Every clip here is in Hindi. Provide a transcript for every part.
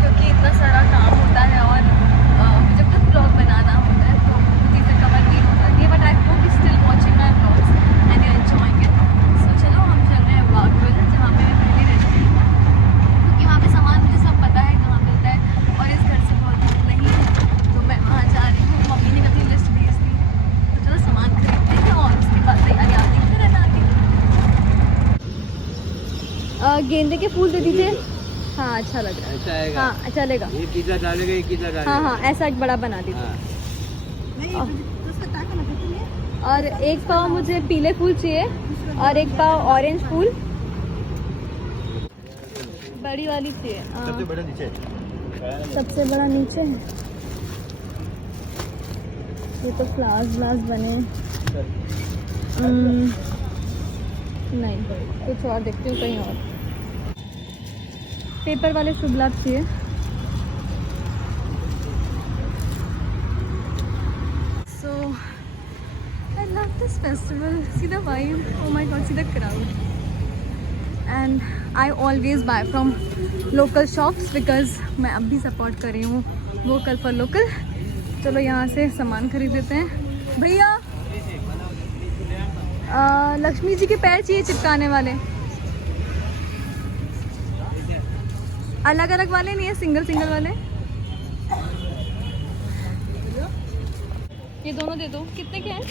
क्योंकि इतना सारा काम होता है और मुझे खुद ब्लॉग बनाना होता है, तो चीज़ें कवर नहीं हो पाती है। But I hope you still watching my blogs and you enjoying it. So चलो हम चल रहे हैं वाघविल, जहाँ पे मैं पहले रहती थी, क्योंकि वहाँ पे सामान मुझे सब पता है कहाँ मिलता है और इस घर से बहुत दूर नहीं है, तो मैं वहाँ जा रही हूँ। मम्मी ने कभी लिस्ट भेज दी है, तो चलो सामान खरीदते हैं और उसके बाद तैयारी आती है रहना आगे। गेंदे के फूल दे दीजिए। हाँ अच्छा लग रहा है। ऐसा आएगा। हाँ चलेगा। ये कितना डालेगा, ये कितना डालेगा? हाँ हाँ ऐसा एक बड़ा बना दीजिए। और एक पाव मुझे पीले फूल चाहिए और एक पाव ऑरेंज फूल, बड़ी वाली चाहिए। सबसे बड़ा नीचे। सबसे बड़ा नीचे है। ये तो फ्लावर्स बने। नहीं कुछ और देखती हूँ कहीं और। पेपर वाले शुभ लाभ चाहिए। So I love this festival. See the vibe, oh my god, see the crowd. And I always buy from local shops because मैं अब भी सपोर्ट कर रही हूँ वोकल फॉर लोकल। चलो यहाँ से सामान खरीद लेते हैं। भैया लक्ष्मी जी के पैर चाहिए चिपकाने वाले, अलग अलग वाले नहीं है, सिंगल सिंगल वाले। ये दोनों दे दो। कितने के हैं?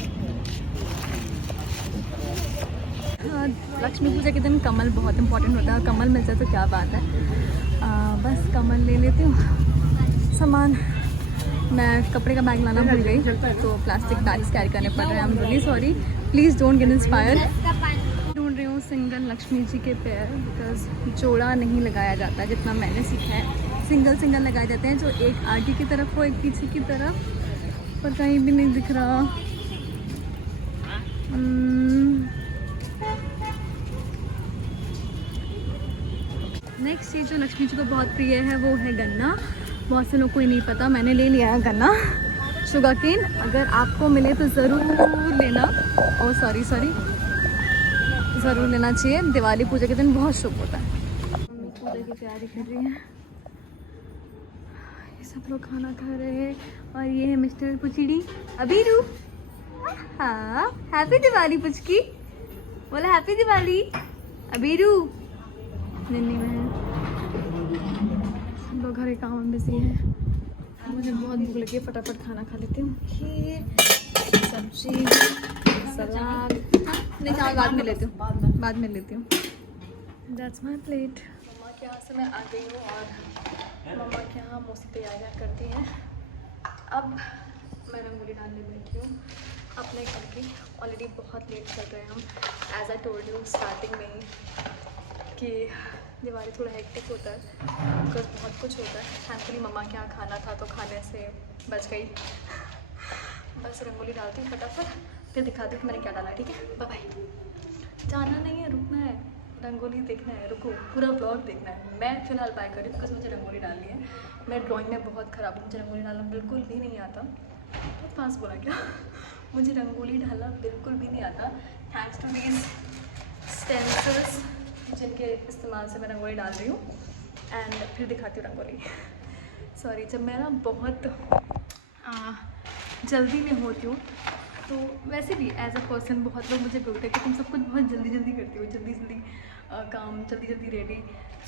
लक्ष्मी पूजा के दिन कमल बहुत इंपॉर्टेंट होता है, और कमल मिल जाए तो क्या बात है। बस कमल ले लेती हूँ। सामान मैं कपड़े का बैग लाना भूल गई, तो प्लास्टिक बैग्स कैरी करने पड़ रहे हैं। I am really sorry, please don't get inspired. ढूंढ रही हूँ सिंगल लक्ष्मी जी के पैर, बिकॉज जोड़ा नहीं लगाया जाता जितना मैंने सीखा है। सिंगल सिंगल लगाए जाते हैं, जो एक आगे की तरफ हो एक पीछे की तरफ, पर कहीं भी नहीं दिख रहा। नेक्स्ट चीज़ जो लक्ष्मी जी को बहुत प्रिय है वो है गन्ना। बहुत से लोग को ही नहीं पता, मैंने ले लिया है गन्ना। शुगर केन अगर आपको मिले तो ज़रूर लेना। ओ सॉरी ज़रूर लेना चाहिए, दिवाली पूजा के दिन बहुत शुभ होता है। मम्मी पूजा की तैयारी कर रही है, ये सब लोग खाना खा रहे हैं। और ये है मिस्टर पुचीड़ी अबीरू। हाँ हैप्पी दिवाली पुचकी, बोला हैप्पी दिवाली अबीरू। निन्नी में है, लोग घर के काम में बिजी है। मुझे बहुत भूख लगी है, फटाफट खाना खा लेती हूँ। खीर, सब्जी, सलाद, नहीं चावल बाद में लेती हूँ, बाद में लेती हूँ। That's my plate. मम्मा के यहाँ से मैं आ गई हूँ और मम्मा के यहाँ मौसी तैयारियाँ करती हैं। अब मैं रंगोली डालने बैठी हूँ अपने घर की। ऑलरेडी बहुत लेट कर रहे हैं हम, as I told you starting में ही कि दिवाली थोड़ा हेक्टिक होता है, बिकॉज बहुत कुछ होता है। थैंकफुली मम्मा के यहाँ खाना था तो खाने से बच गई। बस रंगोली डालती हूँ फटाफट, फिर दिखाती हूँ कि मैंने क्या डाला है। ठीक है, बाय बाय। जाना नहीं है, रुकना है, रंगोली देखना है, रुको, पूरा ब्लॉग देखना है। मैं फ़िलहाल बाय कर रही हूँ बिकॉज मुझे रंगोली डालनी है। मैं ड्राइंग में बहुत ख़राब हूँ, मुझे रंगोली डालना बिल्कुल भी नहीं आता। बहुत फास्ट बोला क्या? मुझे रंगोली डालना बिल्कुल भी नहीं आता। थैंक्स टू दीज स्टेंसिल्स जिनके इस्तेमाल से मैं रंगोली डाल रही हूँ। एंड फिर दिखाती हूँ रंगोली। सॉरी, जब मैं ना बहुत जल्दी में होती हूँ, तो वैसे भी एज अ पर्सन बहुत लोग मुझे बोलते हैं कि तुम सब कुछ बहुत जल्दी जल्दी करती हो, जल्दी जल्दी काम, जल्दी जल्दी रेडी।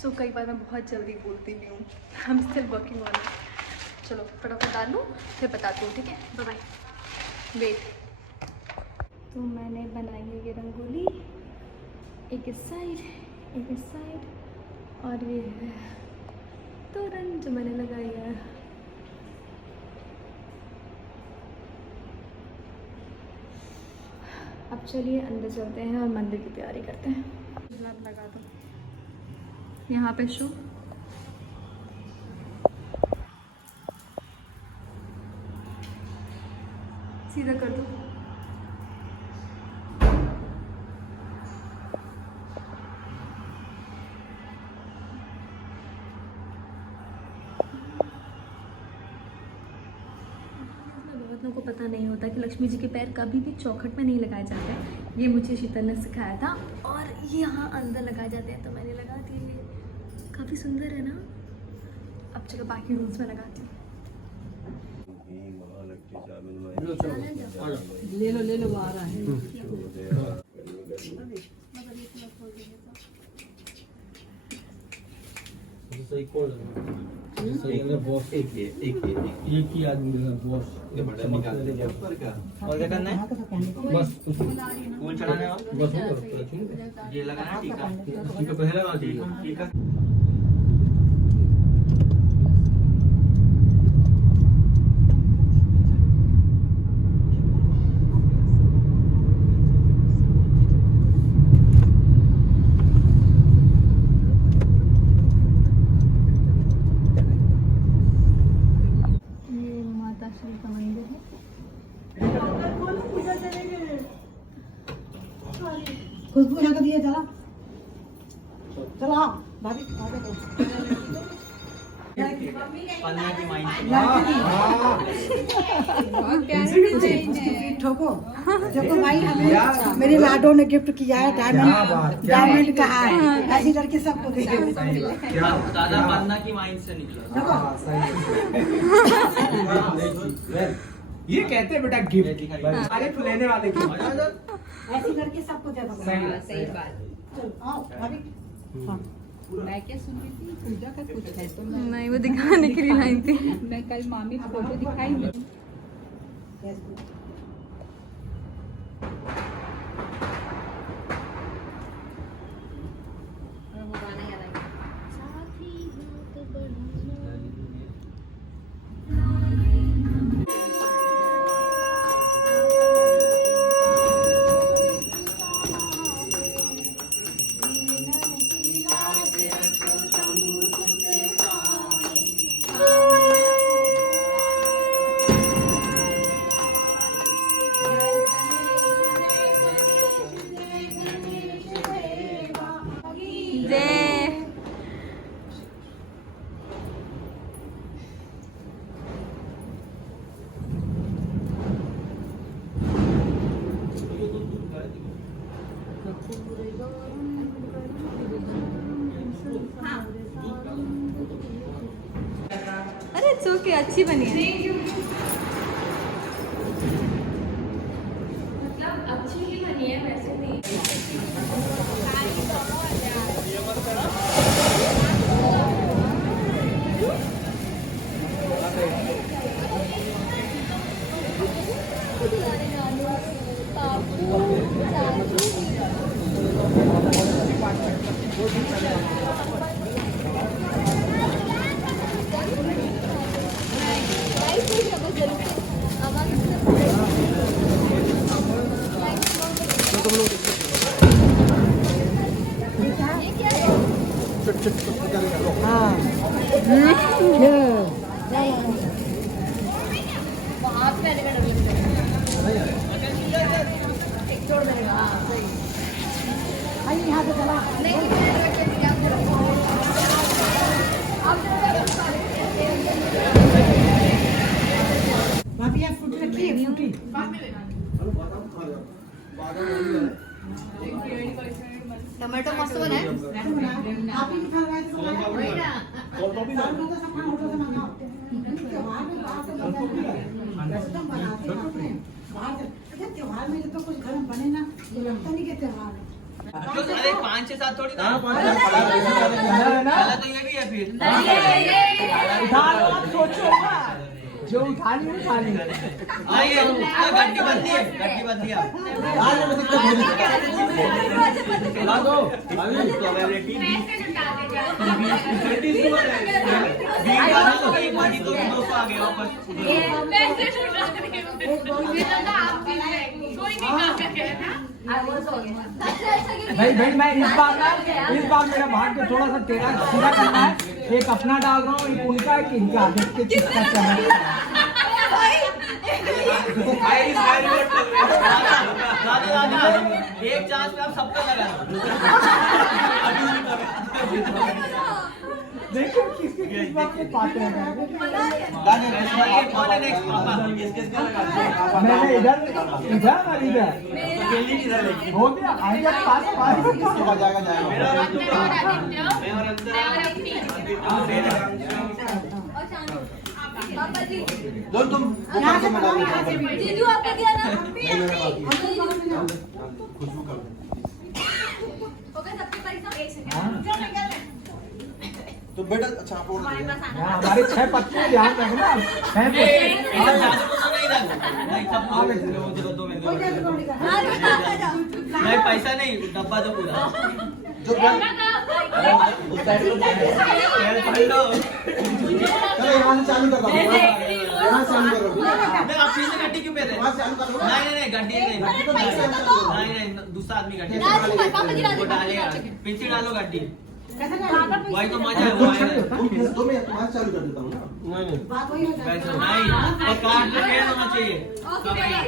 सो कई बार मैं बहुत जल्दी बोलती भी हूँ। I am still working on it. चलो फटाफट डाल लूँ, फिर बताती हूँ। ठीक है, बाय बाय। वेट। तो मैंने बनाई है ये रंगोली, एक इस साइड एक इस साइड, और ये है तोरण जो मैंने लगाई है। अब चलिए अंदर चलते हैं और मंदिर की तैयारी करते हैं। लगा दो यहाँ पे शो। सीधा कर दो। बहुत लोगों को पता नहीं होता कि लक्ष्मी जी के पैर कभी भी चौखट में नहीं लगाए जाते हैं। ये मुझे शीतल ने सिखाया था, और यहाँ अंदर लगाए जाते हैं, तो मैंने लगा दिए। काफ़ी सुंदर है ना? अब चलो बाकी रूल्स में लगाती हूँ। ले लो आ रहा है। सही कॉल बॉस एक ही आदमी बॉस ये बटन निकाल दे ऊपर का और क्या करना है बस फूल चढ़ाना है बस ये लगाना है टीका टीका पहले लगा दीजिए टीका खुशबू यहाँ का दिया चला चला भाभी आगे पन्ना की माइंड ठोको देखो भाई हमें मेरे लाडो ने गिफ्ट किया है डायमंड का है ऐसी लड़की सबको दे दादा पन्ना की माइंड से निकला ये कहते हैं बेटा गिफ्ट अरे लेने वाले गिफ्ट ऐसी लड़की सबको दे दो सही बात। चलो आओ भाभी हाँ मैं क्या सुन रही थी पूजा का कुछ है तो नहीं, वो दिखाने के लिए लाई थी। मैं कल मामी को फोटो दिखाई अरे इट्स ओके, अच्छी बनी है। मतलब अच्छी ही बनी है वैसे नहीं। यहाँ पे चला भाभी आप फ्रूटी रखिए फ्रूटी टमाटो मस्त बना है। आप ही खा रहे तो सामान होटल से मंगाओ त्योहार में बाहर से एकदम बनाते हैं अपने बाहर से त्योहार में तो कुछ घर में बने ना तो लगता नहीं कि त्योहार है अरे 5 से 7 थोड़ी ना पहला तो ये भी है फिर जो उठानी उठानी आइए गड्डी बंदी है आज में दिक्कत हो रही ला दो अभी प्रोबेबिलिटी 20 तो एक मनी तो 200 आ गया वापस पैसे छुड़ा देंगे ना आप भी कोई नहीं काम करेगा ना। भाई मैं इस बार मेरा भाग्य थोड़ा सा टेढ़ा सीधा करना है। एक अपना डाल रहा हूँ, एक उनका, एक इनका। देखते किसका चल रहा है। एक चांस में आप सबका लगा देखो किस बात में पाते हैं। मैंने मैंने इधर और इधर हो गया आएगा पास मैं और अपनी पापा जी यहाँ से बनाओ, यहाँ से भी। जीजू आपको दिया ना ओके सबके पैसा तो बेटा अच्छा आप और दे। हमारे 6 पत्ते ध्यान रखना 6 कोई जल्दी करो निकाल। नहीं पैसा नहीं डब्बा दो पूरा जो चलो यहाँ से चालू कर दो, यहाँ से चालू करो। आप फिर से गड्डी क्यों पे रहे वहाँ से चालू कर दो। नहीं गड्डी नहीं दूसरा आदमी गड्डी वो डालेगा पीछे डालो गड्डी वही तो मजा है वो आएगा तो मैं वहाँ से चालू कर देता हूँ ना। नहीं बात वही हो जाती है। नहीं और कार पे फेर होना चाहिए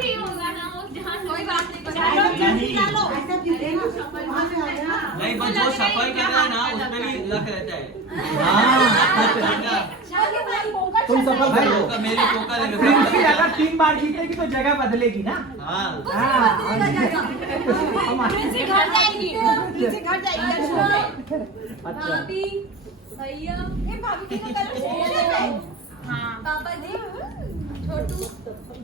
ही होगा ना वो जहाँ कोई बात नहीं ऐसा चीज़ देना, वहाँ से आ जाना। नहीं बस जो सफर कर रहा है ना उसमें भी लक रहता है तुम सफल कर लो। मेरी पोकर प्रिंसी है अगर 3 बार जीतेगी तो जगह बदलेगी ना हाँ घर जाएगी घर जाएगी अच्छा भाभी भैया ए भाभी के कलर पापा जी छोटू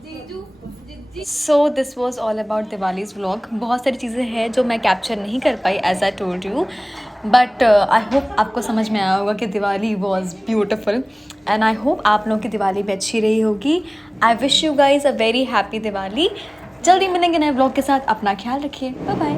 जीजू जिज्जी so this was all about Diwali's vlog. बहुत सारी चीज़ें हैं जो मैं कैप्चर नहीं कर पाई as I told you, but I hope आपको समझ में आया होगा कि Diwali was beautiful and I hope आप लोगों की दिवाली भी अच्छी रही होगी। I wish you guys a very happy Diwali. जल्दी मिलेंगे नए ब्लॉग के साथ, अपना ख्याल रखिए, बाय बाय।